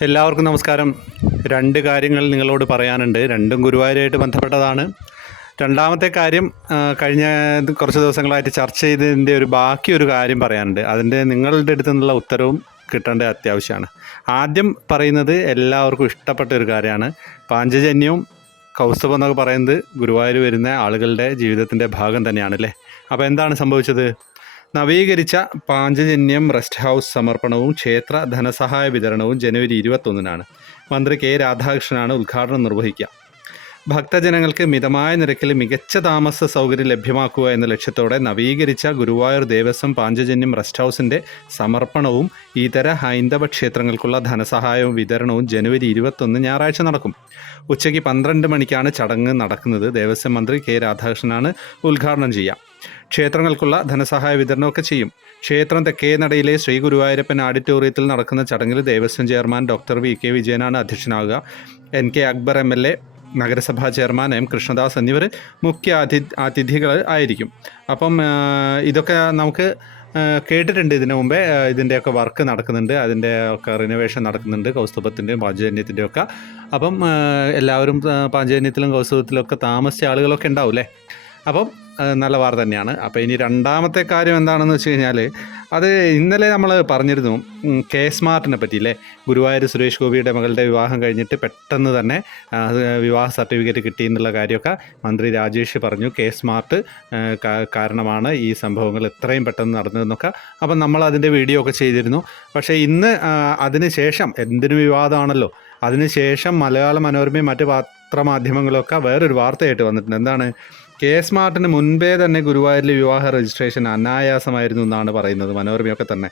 എല്ലാവർക്കും നമസ്കാരം. രണ്ട് കാര്യങ്ങൾ നിങ്ങളോട് പറയാനുണ്ട്. രണ്ടും ഗുരുവായൂരായിട്ട് ബന്ധപ്പെട്ടതാണ്. രണ്ടാമത്തെ കാര്യം കഴിഞ്ഞ കുറച്ച് ദിവസങ്ങളായിട്ട് ചർച്ച ചെയ്തതിന്റെ ഒരു ബാക്കി ഒരു കാര്യം പറയാനുണ്ട്. അതിന്റെ നിങ്ങളുടെ അടുത്തു നിന്നുള്ള ഉത്തരവും കിട്ടേണ്ട അത്യാവശ്യമാണ്. ആദ്യം പറയുന്നത് എല്ലാവർക്കും ഇഷ്ടപ്പെട്ട ഒരു കാര്യമാണ്. പാഞ്ചജന്യവും കൗസ്തുഭം എന്നൊക്കെ പറയുന്നത് ഗുരുവായൂർ വരുന്ന ആളുകളുടെ ജീവിതത്തിന്റെ ഭാഗം തന്നെയാണ് അല്ലേ അപ്പോൾ എന്താണ് സംഭവിച്ചത്? നവീകരിച്ച പാഞ്ചജന്യം റെസ്റ്റ് ഹൗസ് സമർപ്പണവും ക്ഷേത്ര ധനസഹായ വിതരണവും ജനുവരി ഇരുപത്തൊന്നിനാണ്. മന്ത്രി കെ രാധാകൃഷ്ണനാണ് ഉദ്ഘാടനം നിർവഹിക്കുക. ഭക്തജനങ്ങൾക്ക് മിതമായ നിരക്കിൽ മികച്ച താമസ സൗകര്യം ലഭ്യമാക്കുക എന്ന ലക്ഷ്യത്തോടെ നവീകരിച്ച ഗുരുവായൂർ ദേവസ്വം പാഞ്ചജന്യം റെസ്റ്റ് ഹൗസിന്റെ സമർപ്പണവും ഇതര ഹൈന്ദവ ക്ഷേത്രങ്ങൾക്കുള്ള ധനസഹായവും വിതരണവും ജനുവരി ഇരുപത്തൊന്ന് ഞായറാഴ്ച നടക്കും. ഉച്ചയ്ക്ക് പന്ത്രണ്ട് മണിക്കാണ് ചടങ്ങ് നടക്കുന്നത്. ദേവസ്വം മന്ത്രി കെ രാധാകൃഷ്ണനാണ് ഉദ്ഘാടനം ചെയ്യുക. ക്ഷേത്രങ്ങൾക്കുള്ള ധനസഹായ വിതരണമൊക്കെ ചെയ്യും. ക്ഷേത്രം തെക്കേ നടയിലെ ശ്രീ ഗുരുവായൂരപ്പൻ ഓഡിറ്റോറിയത്തിൽ നടക്കുന്ന ചടങ്ങിൽ Devaswom chairman doctor V K വിജയനാണ് അധ്യക്ഷനാകുക N K Akbar M L A നഗരസഭാ ചെയർമാൻ എം കൃഷ്ണദാസ് എന്നിവർ മുഖ്യ അതി അതിഥികൾ ആയിരിക്കും. അപ്പം ഇതൊക്കെ നമുക്ക് കേട്ടിട്ടുണ്ട് ഇതിനു മുമ്പേ ഇതിന്റെയൊക്കെ വർക്ക് നടക്കുന്നുണ്ട്. അതിന്റെ ഒക്കെ റിനോവേഷൻ നടക്കുന്നുണ്ട്. കൗസ്തുഭത്തിന്റെയും പാഞ്ചജന്യത്തിന്റെയും ഒക്കെ അപ്പം എല്ലാവരും പാഞ്ചജന്യത്തിലും കൗസ്തുഭത്തിലും ഒക്കെ താമസിച്ച ആളുകളൊക്കെ ഉണ്ടാവും അല്ലേ അപ്പം നല്ല വാർ തന്നെയാണ്. അപ്പോൾ ഇനി രണ്ടാമത്തെ കാര്യം എന്താണെന്ന് വെച്ച് കഴിഞ്ഞാൽ അത് ഇന്നലെ നമ്മൾ പറഞ്ഞിരുന്നു കെ സ്മാർട്ടിനെ പറ്റിയില്ലേ? ഗുരുവായൂർ സുരേഷ് ഗോപിയുടെ മകളുടെ വിവാഹം കഴിഞ്ഞിട്ട് പെട്ടെന്ന് തന്നെ വിവാഹ സർട്ടിഫിക്കറ്റ് കിട്ടി എന്നുള്ള കാര്യമൊക്കെ മന്ത്രി രാജേഷ് പറഞ്ഞു. കെ സ്മാർട്ട് മാർട്ട് കാരണമാണ് ഈ സംഭവങ്ങൾ എത്രയും പെട്ടെന്ന് നടന്നതെന്നൊക്കെ. അപ്പം നമ്മൾ അതിന്റെ വീഡിയോ ഒക്കെ ചെയ്തിരുന്നു. പക്ഷേ ഇന്ന് അതിന് ശേഷം എന്തിനു വിവാദമാണല്ലോ. അതിനുശേഷം മലയാള മനോരമയും മറ്റ് പത്രമാധ്യമങ്ങളൊക്കെ വേറൊരു വാർത്തയായിട്ട് വന്നിട്ടുണ്ട്. എന്താണ്? കെ സ്മാർട്ടിന് മുൻപേ തന്നെ ഗുരുവായൂരിലെ വിവാഹ രജിസ്ട്രേഷൻ അനായാസമായിരുന്നു എന്നാണ് പറയുന്നത് മനോരമയൊക്കെ തന്നെ.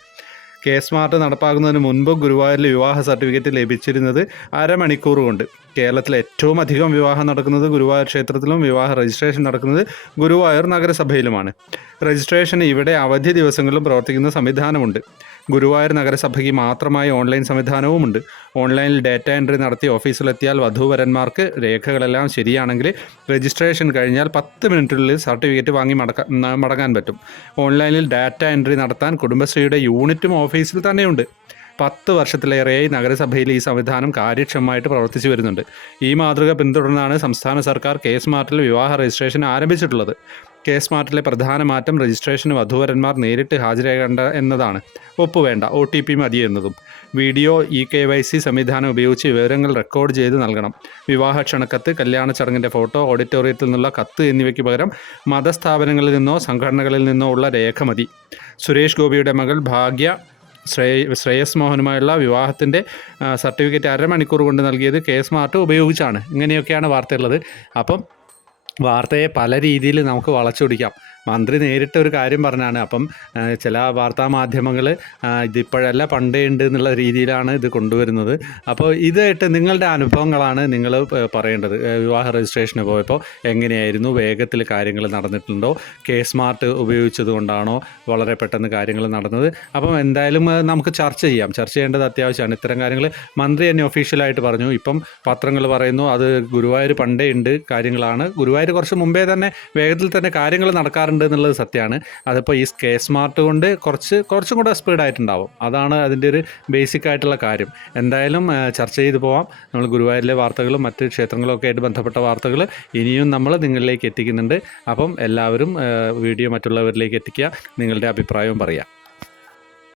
കെ സ്മാർട്ട് നടപ്പാക്കുന്നതിന് മുൻപ് ഗുരുവായൂരിലെ വിവാഹ സർട്ടിഫിക്കറ്റ് ലഭിച്ചിരുന്നത് അരമണിക്കൂർ കൊണ്ട് കേരളത്തിൽ ഏറ്റവും അധികം വിവാഹം നടക്കുന്നത് ഗുരുവായൂർ ക്ഷേത്രത്തിലും വിവാഹ രജിസ്ട്രേഷൻ നടക്കുന്നത് ഗുരുവായൂർ നഗരസഭയിലുമാണ്. രജിസ്ട്രേഷൻ ഇവിടെ അവധി ദിവസങ്ങളിലും പ്രവർത്തിക്കുന്ന സംവിധാനമുണ്ട്. ഗുരുവായൂർ നഗരസഭയ്ക്ക് മാത്രമായി ഓൺലൈൻ സംവിധാനവുമുണ്ട്. ഓൺലൈനിൽ ഡാറ്റ എൻട്രി നടത്തി ഓഫീസിലെത്തിയാൽ വധൂവരന്മാർക്ക് രേഖകളെല്ലാം ശരിയാണെങ്കിൽ രജിസ്ട്രേഷൻ കഴിഞ്ഞാൽ പത്ത് മിനിറ്റിനുള്ളിൽ സർട്ടിഫിക്കറ്റ് വാങ്ങി മടക്കാൻ മടങ്ങാൻ പറ്റും. ഓൺലൈനിൽ ഡാറ്റ എൻട്രി നടത്താൻ കുടുംബശ്രീയുടെ യൂണിറ്റും ഓഫീസിൽ തന്നെയുണ്ട്. പത്ത് വർഷത്തിലേറെയായി നഗരസഭയിൽ ഈ സംവിധാനം കാര്യക്ഷമമായിട്ട് പ്രവർത്തിച്ചു വരുന്നുണ്ട്. ഈ മാതൃക പിന്തുടർന്നാണ് സംസ്ഥാന സർക്കാർ കെ സ്മാർട്ടിൽ വിവാഹ രജിസ്ട്രേഷൻ ആരംഭിച്ചിട്ടുള്ളത്. കെ സ്മാർട്ടിലെ പ്രധാന മാറ്റം രജിസ്ട്രേഷന് വധൂവരന്മാർ നേരിട്ട് ഹാജരാകേണ്ട എന്നതാണ്. ഒപ്പുവേണ്ട ഒ ടി പി മതി എന്നതും. Video E K Y C സംവിധാനം ഉപയോഗിച്ച് വിവരങ്ങൾ റെക്കോർഡ് ചെയ്ത് നൽകണം. വിവാഹ ക്ഷണക്കത്ത് കല്യാണ ചടങ്ങിന്റെ ഫോട്ടോ ഓഡിറ്റോറിയത്തിൽ നിന്നുള്ള കത്ത് എന്നിവയ്ക്ക് പകരം മതസ്ഥാപനങ്ങളിൽ നിന്നോ സംഘടനകളിൽ നിന്നോ ഉള്ള രേഖ മതി. സുരേഷ് ഗോപിയുടെ മകൾ ഭാഗ്യ ശ്രേയ ശ്രേയസ് മോഹനുമായുള്ള വിവാഹത്തിന്റെ സർട്ടിഫിക്കറ്റ് അരമണിക്കൂർ കൊണ്ട് നൽകിയത് കെ സ്മാർട്ട് ഉപയോഗിച്ചാണ്. ഇങ്ങനെയൊക്കെയാണ് വാർത്തയുള്ളത്. അപ്പം വാർത്തയെ പല രീതിയിൽ നമുക്ക് വളച്ചൊടിക്കാം. മന്ത്രി നേരിട്ട് ഒരു കാര്യം പറഞ്ഞാണ്. അപ്പം ചില വാർത്താ മാധ്യമങ്ങൾ ഇതിപ്പോഴല്ല പണ്ടേ ഉണ്ട് എന്നുള്ള രീതിയിലാണ് ഇത് കൊണ്ടുവരുന്നത്. അപ്പോൾ ഇതായിട്ട് നിങ്ങളുടെ അനുഭവങ്ങളാണ് നിങ്ങൾ പറയേണ്ടത്. വിവാഹ രജിസ്ട്രേഷന് പോയപ്പോൾ എങ്ങനെയായിരുന്നു? വേഗത്തിൽ കാര്യങ്ങൾ നടന്നിട്ടുണ്ടോ? കെ സ്മാർട്ട് ഉപയോഗിച്ചത് കൊണ്ടാണോ വളരെ പെട്ടെന്ന് കാര്യങ്ങൾ നടന്നത്? അപ്പം എന്തായാലും നമുക്ക് ചർച്ച ചെയ്യാം. ചർച്ച ചെയ്യേണ്ടത് അത്യാവശ്യമാണ്. ഇത്തരം കാര്യങ്ങൾ മന്ത്രി തന്നെ ഒഫീഷ്യലായിട്ട് പറഞ്ഞു. ഇപ്പം പത്രങ്ങൾ പറയുന്നു അത് ഗുരുവായൂർ പണ്ടേ ഉണ്ട് കാര്യങ്ങളാണ്. ഗുരുവായൂർ കുറച്ച് മുമ്പേ തന്നെ വേഗത്തിൽ തന്നെ കാര്യങ്ങൾ നടക്കാറുണ്ട്. എന്നുള്ളത് സത്യമാണ്. അതിപ്പോൾ ഈ കെ സ്മാർട്ട് കൊണ്ട് കുറച്ച് കുറച്ചും കൂടെ സ്പീഡായിട്ടുണ്ടാവും അതാണ് അതിന്റെ ഒരു ബേസിക് ആയിട്ടുള്ള കാര്യം. എന്തായാലും ചർച്ച ചെയ്ത് പോവാം. നമ്മൾ ഗുരുവായൂരിലെ വാർത്തകളും മറ്റ് ക്ഷേത്രങ്ങളും ഒക്കെ ആയിട്ട് ബന്ധപ്പെട്ട വാർത്തകൾ ഇനിയും നമ്മൾ നിങ്ങളിലേക്ക് എത്തിക്കുന്നുണ്ട്. അപ്പം എല്ലാവരും വീഡിയോ മറ്റുള്ളവരിലേക്ക് എത്തിക്കുക. നിങ്ങളുടെ അഭിപ്രായവും പറയാം